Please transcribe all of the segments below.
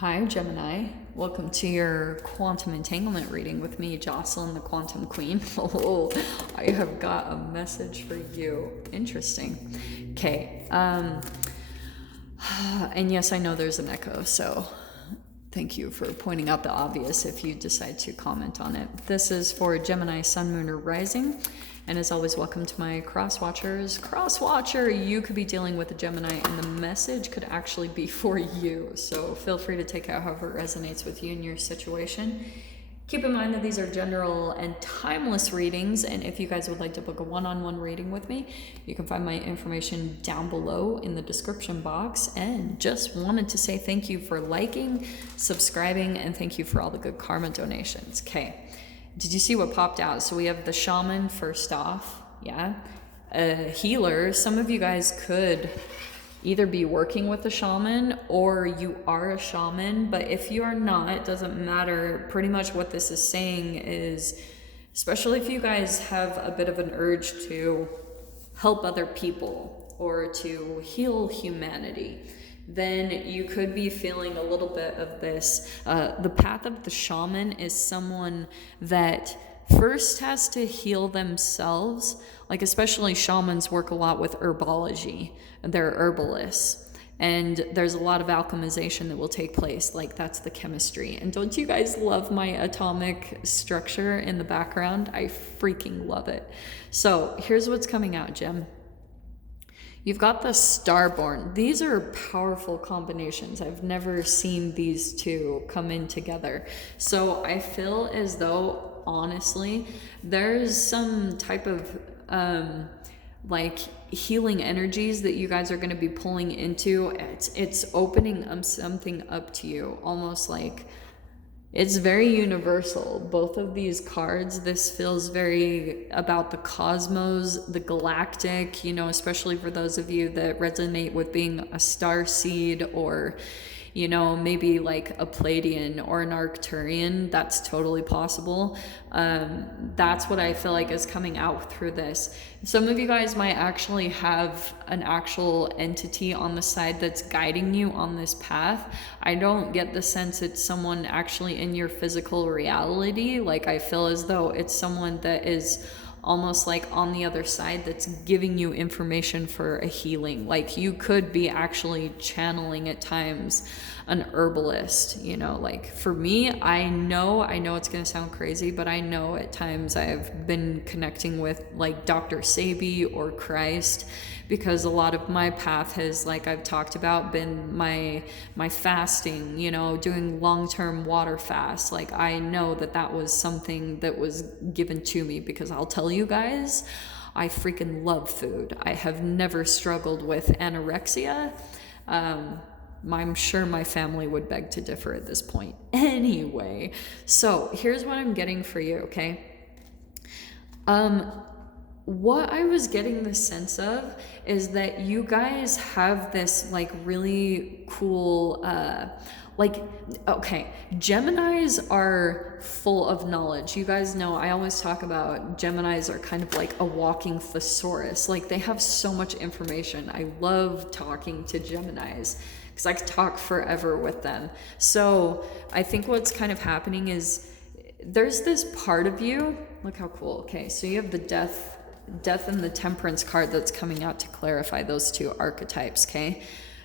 Hi, Gemini. Welcome to your quantum entanglement reading with me, Jocelyn, the Quantum Queen. Oh, I have got a message for you. Interesting. Okay. And yes, I know there's an echo, so thank you for pointing out the obvious if you decide to comment on it. This is for Gemini, Sun, Moon, or Rising. And as always, welcome to my cross watchers. Cross watcher, you could be dealing with a Gemini and the message could actually be for you. So feel free to take out however it resonates with you in your situation. Keep in mind that these are general and timeless readings, and if you guys would like to book a one-on-one reading with me, you can find my information down below in the description box. And just wanted to say thank you for liking, subscribing, and thank you for all the good karma donations. Okay. Did you see what popped out? So we have the shaman first off, yeah. A healer. Some of you guys could either be working with a shaman or you are a shaman, but if you are not, it doesn't matter. Pretty much what this is saying is, especially if you guys have a bit of an urge to help other people or to heal humanity, then you could be feeling a little bit of this. The path of the shaman is someone that first has to heal themselves. Like especially shamans work a lot with herbology. They're herbalists. And there's a lot of alchemization that will take place. Like that's the chemistry. And don't you guys love my atomic structure in the background? I freaking love it. So here's what's coming out, Gem. You've got the Starborn. These are powerful combinations. I've never seen these two come in together. So I feel as though, honestly, there's some type of like healing energies that you guys are going to be pulling into. It's opening something up to you, almost like it's very universal. Both of these cards, this feels very about the cosmos, the galactic, you know, especially for those of you that resonate with being a starseed or, you know, maybe like a Pleiadian or an Arcturian. That's totally possible. That's what I feel like is coming out through this. Some of you guys might actually have an actual entity on the side that's guiding you on this path. I don't get the sense it's someone actually in your physical reality. Like I feel as though it's someone that is almost like on the other side that's giving you information for a healing. Like you could be actually channeling at times an herbalist, you know, like for me, I know it's going to sound crazy, but I know at times I've been connecting with like Dr. Sabi or Christ, because a lot of my path has, like I've talked about, been my fasting, you know, doing long-term water fasts. Like I know that was something that was given to me, because I'll tell you guys, I freaking love food. I have never struggled with anorexia. I'm sure my family would beg to differ at this point. Anyway, so here's what I'm getting for you, okay? What I was getting the sense of is that you guys have this like really cool, okay, Geminis are full of knowledge. You guys know I always talk about Geminis are kind of like a walking thesaurus. Like they have so much information. I love talking to Geminis because I could talk forever with them. So I think what's kind of happening is there's this part of you. Look how cool. Okay, so you have the death and the temperance card that's coming out to clarify those two archetypes. Okay,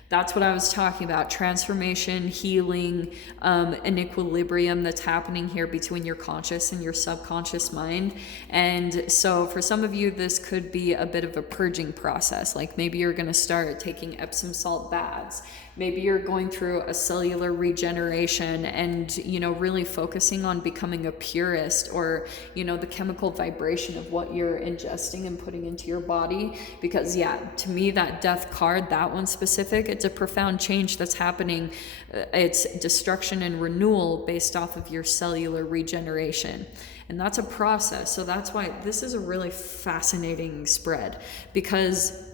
that's what I was talking about. Transformation, healing, an equilibrium that's happening here between your conscious and your subconscious mind. And so for some of you, this could be a bit of a purging process. Like maybe you're going to start taking Epsom salt baths. Maybe you're going through a cellular regeneration and, you know, really focusing on becoming a purist, or, you know, the chemical vibration of what you're ingesting and putting into your body. Because, yeah, to me, that death card, that one specific, it's a profound change that's happening. It's destruction and renewal based off of your cellular regeneration. And that's a process. So that's why this is a really fascinating spread, because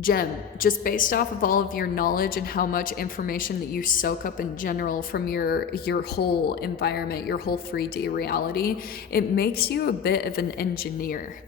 Gem, just based off of all of your knowledge and how much information that you soak up in general from your whole environment, your whole 3D reality, it makes you a bit of an engineer.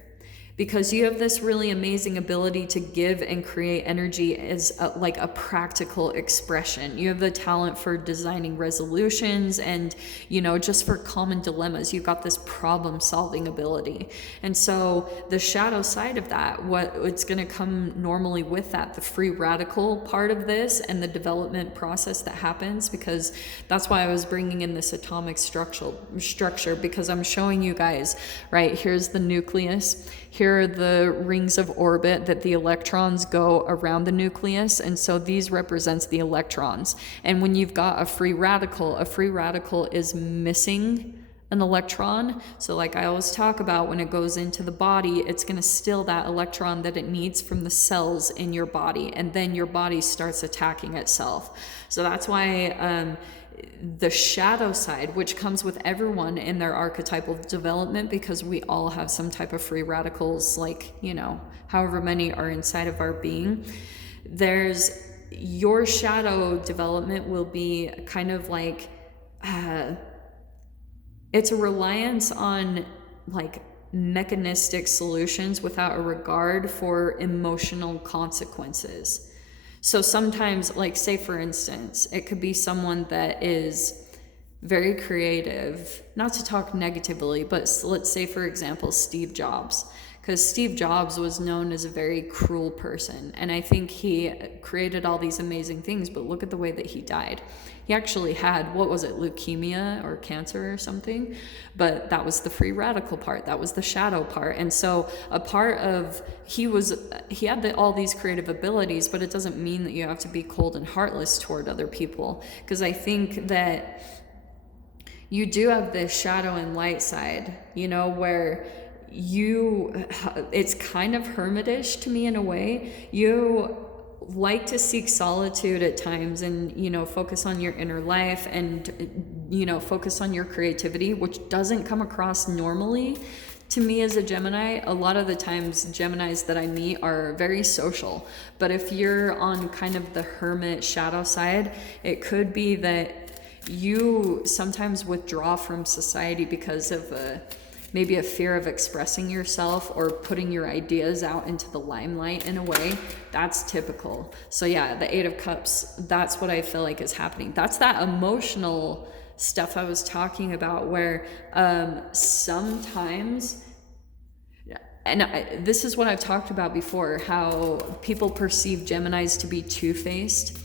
because you have this really amazing ability to give and create energy as like a practical expression. You have the talent for designing resolutions and, you know, just for common dilemmas. You've got this problem solving ability. And so the shadow side of that, what's going to come normally with that, the free radical part of this and the development process that happens, because that's why I was bringing in this atomic structure, because I'm showing you guys, right, here's the nucleus. Here are the rings of orbit that the electrons go around the nucleus. And so these represents the electrons. And when you've got a free radical is missing an electron. So like I always talk about, when it goes into the body, it's going to steal that electron that it needs from the cells in your body. And then your body starts attacking itself. So that's why the shadow side, which comes with everyone in their archetypal development, because we all have some type of free radicals, like, you know, however many are inside of our being. There's your shadow development will be kind of like, it's a reliance on like mechanistic solutions without a regard for emotional consequences. So sometimes, like, say for instance, it could be someone that is very creative, not to talk negatively, but let's say for example, Steve Jobs, because Steve Jobs was known as a very cruel person. And I think he created all these amazing things, but look at the way that he died. He actually had, what was it, leukemia or cancer or something? But that was the free radical part. That was the shadow part. And so a part of, he had all these creative abilities, but it doesn't mean that you have to be cold and heartless toward other people. Because I think that you do have this shadow and light side, you know, where it's kind of hermitish to me in a way. You like to seek solitude at times and, you know, focus on your inner life and, you know, focus on your creativity, which doesn't come across normally to me as a Gemini. A lot of the times Geminis that I meet are very social, but if you're on kind of the hermit shadow side, it could be that you sometimes withdraw from society because of maybe a fear of expressing yourself or putting your ideas out into the limelight in a way. That's typical. So yeah, the 8 of Cups, that's what I feel like is happening. That's that emotional stuff I was talking about, where sometimes, and this is what I've talked about before, how people perceive Geminis to be two-faced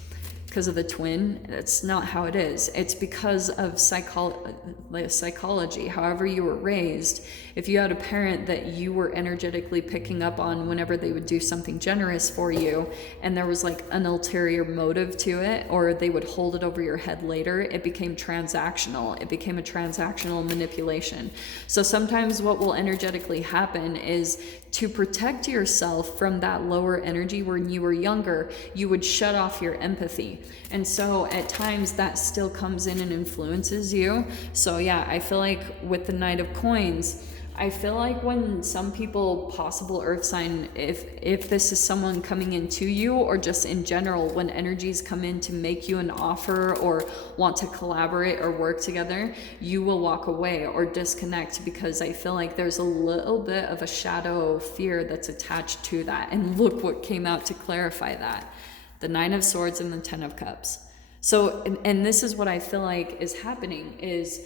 because of the twin. That's not how it is. It's because of psychology, however you were raised. If you had a parent that you were energetically picking up on whenever they would do something generous for you, and there was like an ulterior motive to it, or they would hold it over your head later, it became transactional. It became a transactional manipulation. So sometimes what will energetically happen is, to protect yourself from that lower energy when you were younger, you would shut off your empathy. And so at times that still comes in and influences you. So yeah, I feel like with the Knight of Coins, I feel like when some people, possible earth sign, if this is someone coming into you, or just in general, when energies come in to make you an offer or want to collaborate or work together, you will walk away or disconnect, because I feel like there's a little bit of a shadow fear that's attached to that. And look what came out to clarify that. The 9 of Swords and the 10 of Cups. So, and this is what I feel like is happening is,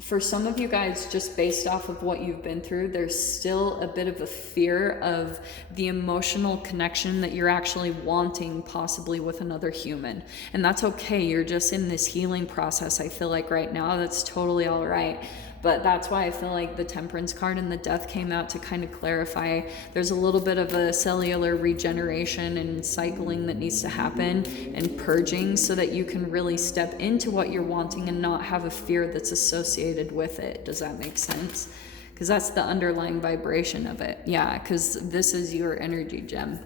for some of you guys, just based off of what you've been through, there's still a bit of a fear of the emotional connection that you're actually wanting possibly with another human. And that's okay. You're just in this healing process. I feel like right now that's totally all right. But that's why I feel like the Temperance card and the Death came out to kind of clarify there's a little bit of a cellular regeneration and cycling that needs to happen, and purging, so that you can really step into what you're wanting and not have a fear that's associated with it. Does that make sense? Because that's the underlying vibration of it. Yeah, because this is your energy gem.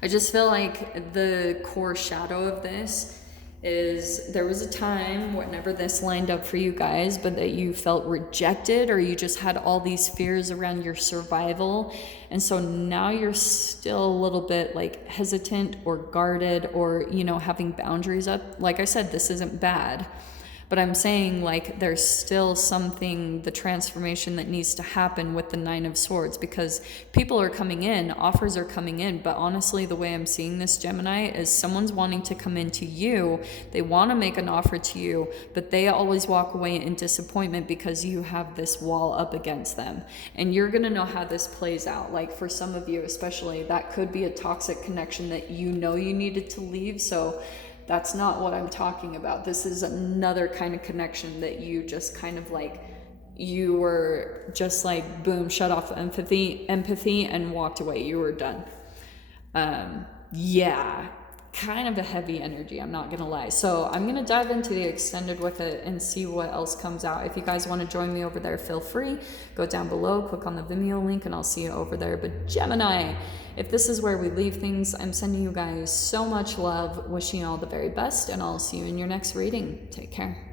I just feel like the core shadow of this is, there was a time whenever this lined up for you guys, but that you felt rejected, or you just had all these fears around your survival. And so now you're still a little bit like hesitant or guarded, or, you know, having boundaries up. Like I said, this isn't bad, But I'm saying, like, there's still something, the transformation that needs to happen with the Nine of Swords, because people are coming in, offers are coming in, but honestly, the way I'm seeing this, Gemini, is someone's wanting to come into you. They want to make an offer to you, but they always walk away in disappointment because you have this wall up against them. And you're going to know how this plays out. Like, for some of you especially, that could be a toxic connection that you know you needed to leave. So that's not what I'm talking about. This is another kind of connection that you just kind of like, you were just like, boom, shut off empathy and walked away. You were done. Yeah, kind of a heavy energy, I'm not gonna lie. So I'm gonna dive into the extended with it and see what else comes out. If you guys want to join me over there, feel free. Go down below, click on the Vimeo link, and I'll see you over there. But Gemini, if this is where we leave things, I'm sending you guys so much love, wishing you all the very best, and I'll see you in your next reading. Take care.